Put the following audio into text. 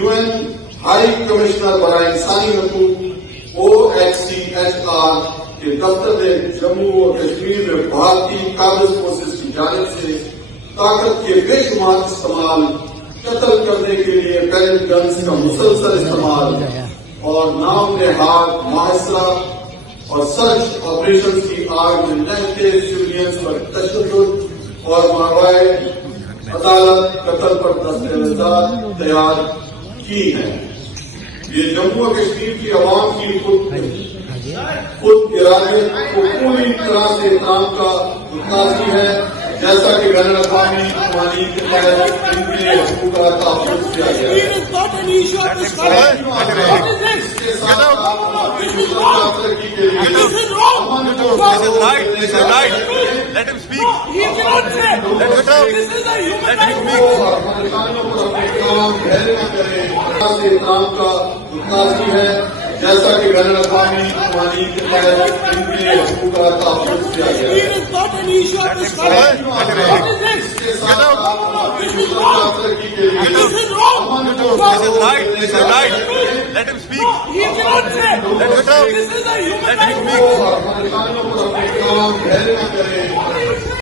UN high commissioner برائے انسانی حقوق OHCHR کے دفتر نے جموں و کشمیر میں بھارتی قابض فورسز کی جانب سے طاقت کے بے شمار استعمال، قتل کرنے کے لیے پیلٹ گنز کا مسلسل استعمال اور نام نہاد محاصرہ اور سرچ آپریشن کی آڑ میں نہتے سویلینز پر تشدد اور ماوائے عدالت قتل پر دستاویزات تیار کی ہیں۔ یہ جموں و کشمیر کی عوام کی خود ارادیت کو پوری طرح سے احترام کا متاثر ہے، جیسا کہ بین الاقوامی قوانین کے تحت ان کے حقوق کا تحفظ کیا گیا ہے۔ اس کے ساتھ آپ ترقی کے لیے احترام کا متاثر ہے، جیسا کہ بین الاقوامی قوانین کے تحت ان کے حقوق کا تحفظ کیا گیا ہے۔ اس کے ساتھ آپ ترقی کے لیے کریں۔